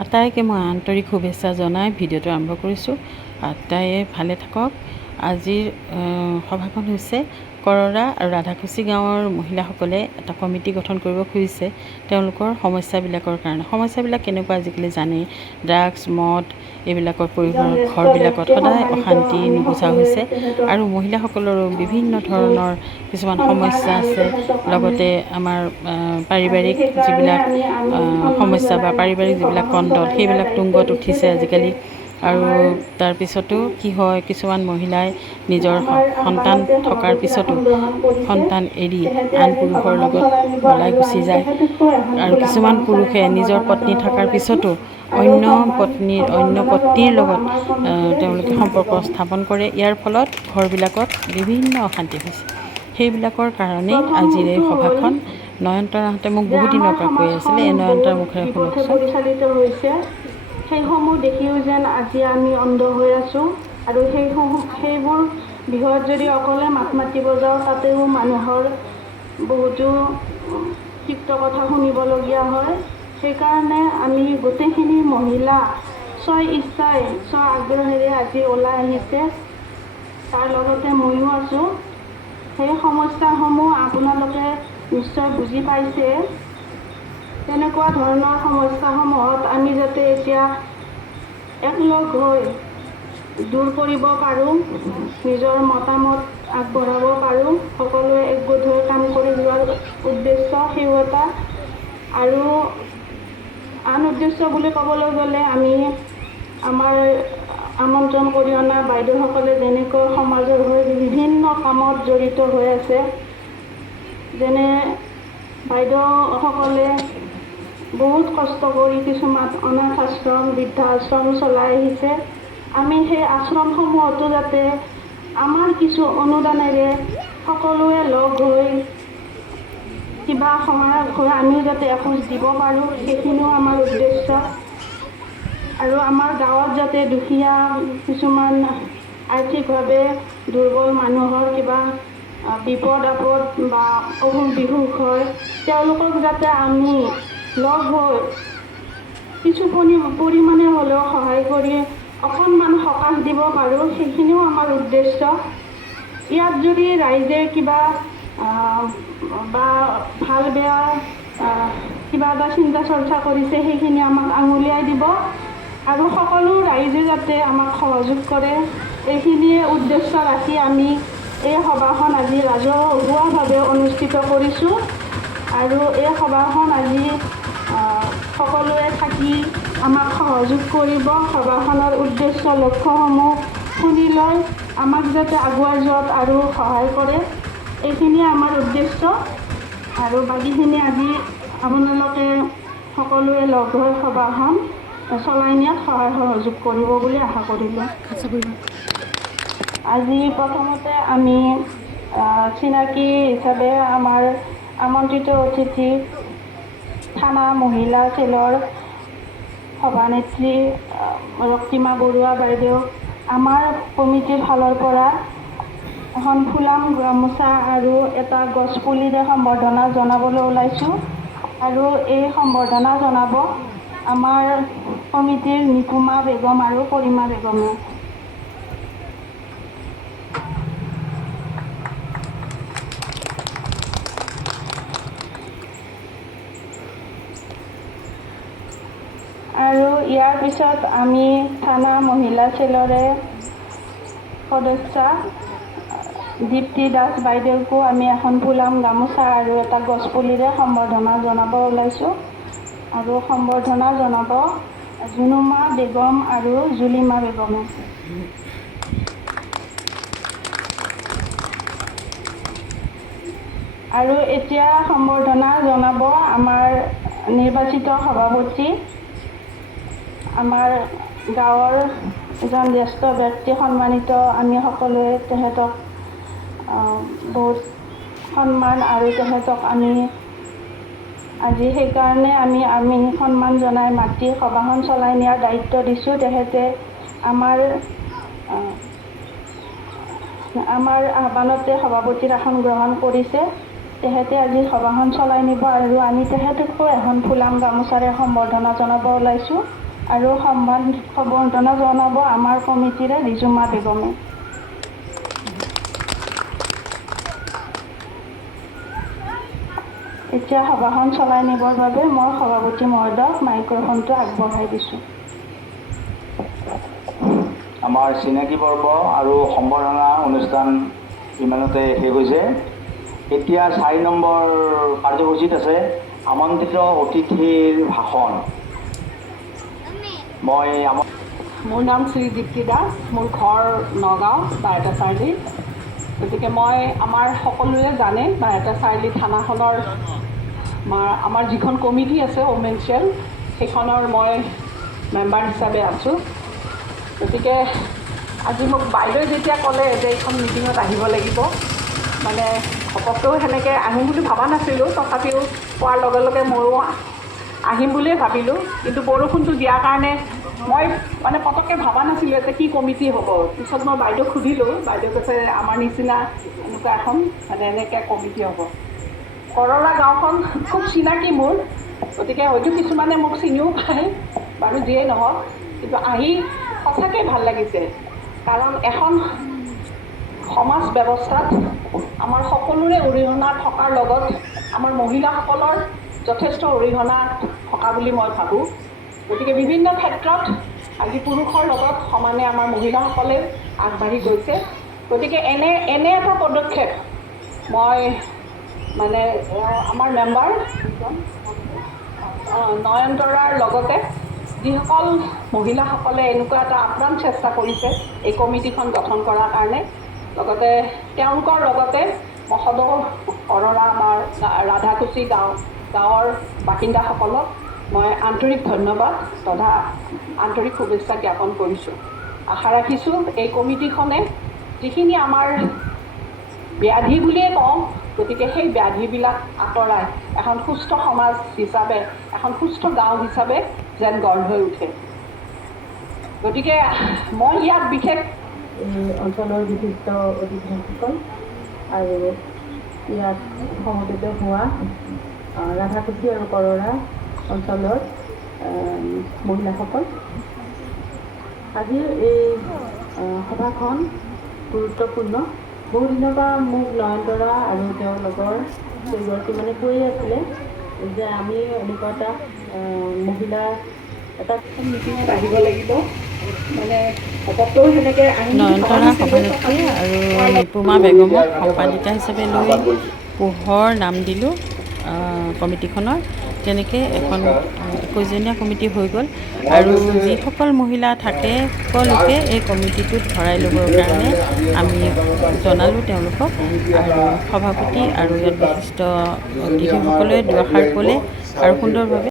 আটাইকে মই আন্তৰিক শুভেচ্ছা জনাই ভিডিঅ'টো আৰম্ভ কৰিছোঁ। আটাইয়ে ভালে থাকক। আজিৰ সভাখন হৈছে কৰৰা আৰু ৰাধাকুচি গাঁৱৰ মহিলাসকলে এটা কমিটি গঠন কৰিব খুজিছে তেওঁলোকৰ সমস্যাবিলাকৰ কাৰণে। সমস্যাবিলাক কেনেকুৱা আজিকালি জানেই, ড্ৰাগছ মদ এইবিলাকৰ পৰিসৰ ঘৰবিলাকত সদায় অশান্তি নুগুচা হৈছে আৰু মহিলাসকলৰো বিভিন্ন ধৰণৰ কিছুমান সমস্যা আছে। লগতে আমাৰ পাৰিবাৰিক যিবিলাক সমস্যা বা পাৰিবাৰিক যিবিলাক কণ্ডল সেইবিলাক তুংগত উঠিছে আজিকালি। আৰু তাৰপিছতো কি হয়, কিছুমান মহিলাই নিজৰ সন্তান থকাৰ পিছতো সন্তান এৰি আন পুৰুষৰ লগত পলাই গুচি যায়। আৰু কিছুমান পুৰুষে নিজৰ পত্নী থকাৰ পিছতো অন্য পত্নীৰ লগত তেওঁলোকে সম্পৰ্ক স্থাপন কৰে। ইয়াৰ ফলত ঘৰবিলাকত বিভিন্ন অশান্তি হৈছে। সেইবিলাকৰ কাৰণেই আজিৰ এই সভাখন। নয়নতৰাহঁতে মোক বহুত দিনৰ পৰা কৈ আছিলে, এই নয়নতৰাৰ মুখেৰে শুনকচোন। পৰিচালিত হৈছে সেইসমূহ দেখিও যেন আজি আমি অন্ধ হৈ আছোঁ। আৰু সেইবোৰ বিষয়ত যদি অকলে মাত মাতিব যাওঁ তাতেও মানুহৰ বহুতো তিক্ত কথা শুনিবলগীয়া হয়। সেইকাৰণে আমি গোটেইখিনি মহিলা ইচ্ছাই আগ্ৰহেৰে আজি ওলাই আহিছে। তাৰ লগতে ময়ো আছোঁ। সেই সমস্যাসমূহ আপোনালোকে নিশ্চয় বুজি পাইছে। তেনেকুৱা ধৰণৰ সমস্যাসমূহত আমি যাতে এতিয়া একলগ হৈ দূৰ কৰিব পাৰোঁ, নিজৰ মতামত আগবঢ়াব পাৰোঁ, সকলোৱে একগোট হৈ কাম কৰি যোৱাৰ উদ্দেশ্য সেইও এটা। আৰু আন উদ্দেশ্য বুলি ক'বলৈ গ'লে আমি আমাৰ আমন্ত্ৰণ কৰি অনা বাইদেউসকলে যেনেকৈ সমাজৰ হৈ বিভিন্ন কামত জড়িত হৈ আছে, যেনে বাইদেউসকলে বহুত কষ্ট কৰি কিছুমান অনাথ আশ্ৰম বৃদ্ধাশ্ৰম চলাই আহিছে। আমি সেই আশ্ৰমসমূহতো যাতে আমাৰ কিছু অনুদানেৰে সকলোৱে লগ হৈ কিবা সহায়ক হৈ আমিও যাতে এখোজ দিব পাৰোঁ, সেইখিনিও আমাৰ উদ্দেশ্য। আৰু আমাৰ গাঁৱত যাতে দুখীয়া কিছুমান আৰ্থিকভাৱে দুৰ্বল মানুহৰ কিবা বিপদ আপদ বা অসুখ বিসুখ হয়, তেওঁলোকক যাতে আমি লগ হৈ কিছু পৰিমাণে হ'লেও সহায় কৰি অকণমান সকাহ দিব পাৰোঁ, সেইখিনিও আমাৰ উদ্দেশ্য। ইয়াত যদি ৰাইজে কিবা বা ভাল বেয়া কিবা এটা চিন্তা চৰ্চা কৰিছে সেইখিনি আমাক আঙুলিয়াই দিব আৰু সকলো ৰাইজে যাতে আমাক সহযোগ কৰে, এইখিনিয়ে উদ্দেশ্য ৰাখি আমি এই সভাখন আজি ৰাজহুৱাভাৱে অনুষ্ঠিত কৰিছোঁ। আৰু এই সভাখন আজি সকলোৱে থাকি আমাক সহযোগ কৰিব। সভাখনৰ উদ্দেশ্য লক্ষ্যসমূহ শুনি লৈ আমাক যাতে আগুৱাই যোৱাত আৰু সহায় কৰে, এইখিনিয়ে আমাৰ উদ্দেশ্য। আৰু বাকীখিনি আজি আপোনালোকে সকলোৱে লগ হৈ সভাখন চলাই নিয়াত সহায় সহযোগ কৰিব বুলি আশা কৰিলোঁ। আজি প্ৰথমতে আমি চিনাকি হিচাপে আমাৰ আমন্ত্ৰিত অতিথি থানা মহিলা চেলৰ সভানেত্ৰী ৰক্তিমা বৰুৱা বাইদেউ, আমাৰ কমিটিৰ ফালৰ পৰা এখন ফুলাম গামোচা আৰু এটা গছপুলিৰে সম্বৰ্ধনা জনাবলৈ ওলাইছোঁ। আৰু এই সম্বৰ্ধনা জনাব আমাৰ কমিটিৰ নিকুমা বেগম আৰু কৰিমা বেগমে। আৰু ইয়াৰ পিছত আমি থানা মহিলা চেলৰে সদস্যা দীপ্তি দাস বাইদেউকো আমি এখন ফুলাম গামোচা আৰু এটা গছপুলিৰে সম্বৰ্ধনা জনাব ওলাইছোঁ। আৰু সম্বৰ্ধনা জনাব জুনুমা বেগম আৰু জুলিমা বেগমে। আৰু এতিয়া সম্বৰ্ধনা জনাব আমাৰ নিৰ্বাচিত সভাপতি, আমাৰ গাঁৱৰ এজন জ্যেষ্ঠ ব্যক্তি সন্মানিত। আমি সকলোৱে তেখেতক বহুত সন্মান আৰু তেখেতক আমি আজি সেইকাৰণে আমি সন্মান জনাই মাতি সভাখন চলাই নিয়াৰ দায়িত্ব দিছোঁ। তেখেতে আমাৰ আহ্বানতে সভাপতিৰ আসন গ্ৰহণ কৰিছে। তেখেতে আজি সভাখন চলাই নিব আৰু আমি তেখেতকো এখন ফুলাম গামোচাৰে সম্বৰ্ধনা জনাব ওলাইছোঁ। আৰু সম্বৰ্ধনা জনাব আমাৰ কমিটিৰে ৰিজুমা বেগমে। এতিয়া সভাখন চলাই নিবৰ বাবে মই সভাপতি মহোদয়ক মাইক্ৰফোনটো আগবঢ়াই দিছোঁ। আমাৰ চিনাকি পৰ্ব আৰু সম্বৰ্ধনা অনুষ্ঠান ইমানতে শেষ হৈছে। এতিয়া 4 নম্বৰ কাৰ্যসূচীত আছে আমন্ত্ৰিত অতিথিৰ ভাষণ। মোৰ নাম শ্ৰী দীপ্তি দাস, মোৰ ঘৰ নগাঁও বাৰটা চাৰিআলি। গতিকে মই আমাৰ সকলোৱে জানে বাৰটা চাৰিআলি থানাখনৰ আমাৰ যিখন কমিটি আছে ওমেনচিয়েল, সেইখনৰ মই মেম্বাৰ হিচাপে আছোঁ। গতিকে আজি মোক বাইদেৱে যেতিয়া ক'লে যে এইখন মিটিঙত আহিব লাগিব, মানে ঘপককৈও সেনেকৈ আহিম বুলি ভবা নাছিলোঁ, তথাপিও কোৱাৰ লগে লগে ময়ো আহিম বুলিয়ে ভাবিলোঁ। কিন্তু বৰষুণটো দিয়াৰ কাৰণে মই মানে পটককৈ ভবা নাছিলোঁ যে কি কমিটি হ'ব। পিছত মই বাইদেউক সুধিলোঁ, বাইদেউ কৈছে আমাৰ নিচিনা এনেকুৱা এখন মানে এনেকৈ কমিটি হ'ব। কৰলা গাঁওখন খুব চিনাকি মোৰ, গতিকে হয়তো কিছুমানে মোক চিনিও পায় বাৰু, যিয়েই নহওক। কিন্তু আহি সঁচাকৈ ভাল লাগিছে, কাৰণ এখন সমাজ ব্যৱস্থাত আমাৰ সকলোৰে অৰিহণা থকাৰ লগত আমাৰ মহিলাসকলৰ যথেষ্ট অৰিহণা থকা বুলি মই ভাবোঁ। গতিকে বিভিন্ন ক্ষেত্ৰত আজি পুৰুষৰ লগত সমানে আমাৰ মহিলাসকলে আগবাঢ়ি গৈছে। গতিকে এনে এটা পদক্ষেপ মই মানে আমাৰ মেম্বাৰ নয়নতৰাৰ লগতে যিসকল মহিলাসকলে এনেকুৱা এটা আপ্ৰাণ চেষ্টা কৰিছে এই কমিটিখন গঠন কৰাৰ কাৰণে, লগতে তেওঁলোকৰ লগতে সদৌ অৰৰা আমাৰ ৰাধাকুচি গাঁৱৰ বাসিন্দাসকলক মই আন্তৰিক ধন্যবাদ তথা আন্তৰিক শুভেচ্ছা জ্ঞাপন কৰিছোঁ। আশা ৰাখিছোঁ এই কমিটিখনে যিখিনি আমাৰ ব্যাধি বুলিয়ে কওঁ, গতিকে সেই ব্যাধিবিলাক আঁতৰাই এখন সুস্থ সমাজ হিচাপে, এখন সুস্থ গাঁও হিচাপে যেন গঢ় হৈ উঠে। গতিকে মই ইয়াত বিশেষ অঞ্চলৰ বিশিষ্ট অতিথিসকল আৰু ইয়াত সমবেত হোৱা ৰাধাকুচি আৰু কৰৰা অঞ্চলৰ মহিলাসকল, আজিৰ এই সভাখন গুৰুত্বপূৰ্ণ। বহুদিনৰ পৰা মোক নয়নতৰা আৰু তেওঁৰ লগৰ কেইগৰাকী মানে কৈয়ে আছিলে যে আমি এনেকুৱা এটা মহিলা এটা মিটিঙত আহিব লাগিব, মানে ঘপককৈও সেনেকৈ নয়নতৰা সভানেত্ৰী আৰু নিপুমা বেগমক সম্পাদিকা হিচাপে লৈ পোহৰ নাম দিলোঁ কমিটিখনৰ। তেনেকৈ এখন 21জনীয়া কমিটি হৈ গ'ল আৰু যিসকল মহিলা থাকে সকলোকে এই কমিটিটোত ভৰাই ল'বৰ কাৰণে আমি জনালোঁ তেওঁলোকক। আৰু সভাপতি আৰু ইয়াত বিশিষ্ট অতিথিসকলে দুআষাৰ ক'লে আৰু সুন্দৰভাৱে